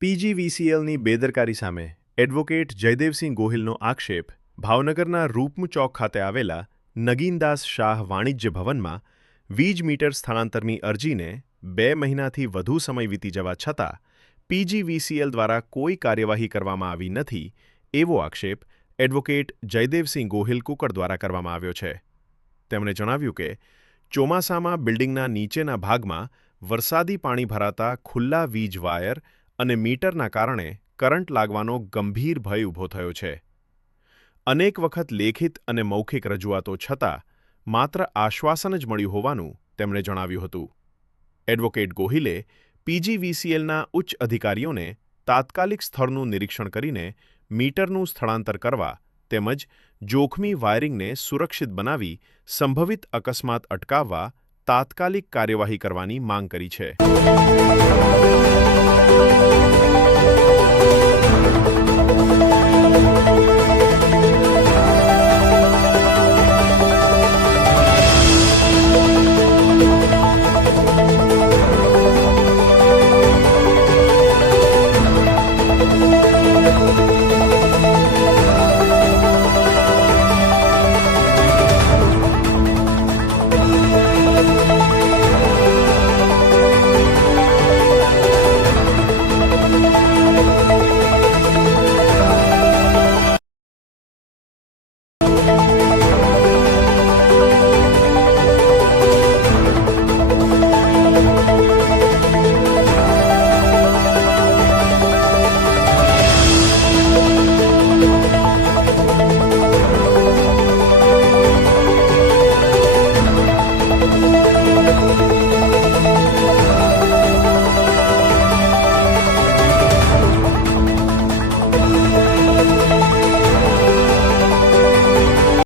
પીજીવીસીએલની બેદરકારી સામે એડવોકેટ જયદેવસિંહ ગોહિલનો આક્ષેપ ભાવનગરના રૂપમ ચોક ખાતે આવેલા નગીનદાસ શાહ વાણિજ્ય ભવનમાં વીજ મીટર સ્થળાંતરની અરજીને 2 મહિનાથી વધુ સમય વીતી જવા છતાં પીજીવીસીએલ દ્વારા કોઈ કાર્યવાહી કરવામાં આવી નથી એવો આક્ષેપ એડવોકેટ જયદેવસિંહ ગોહિલ કુકડ દ્વારા કરવામાં આવ્યો છે. તેમણે જણાવ્યું કે ચોમાસામાં બિલ્ડિંગના નીચેના ભાગમાં વરસાદી પાણી ભરાતા ખુલ્લા વીજ વાયર અને મીટરના કારણે કરંટ લાગવાનો ગંભીર ભય ઊભો થયો છે. અનેક વખત લેખિત અને મૌખિક રજૂઆતો છતાં માત્ર આશ્વાસન જ મળ્યું હોવાનું તેમણે જણાવ્યું હતું. એડવોકેટ ગોહિલે પીજીવીસીએલના ઉચ્ચ અધિકારીઓને તાત્કાલિક સ્થળનું નિરીક્ષણ કરીને મીટરનું સ્થળાંતર કરવા તેમજ જોખમી વાયરિંગને સુરક્ષિત બનાવી સંભવિત અકસ્માત અટકાવવા તાત્કાલિક કાર્યવાહી કરવાની માંગ કરી છે.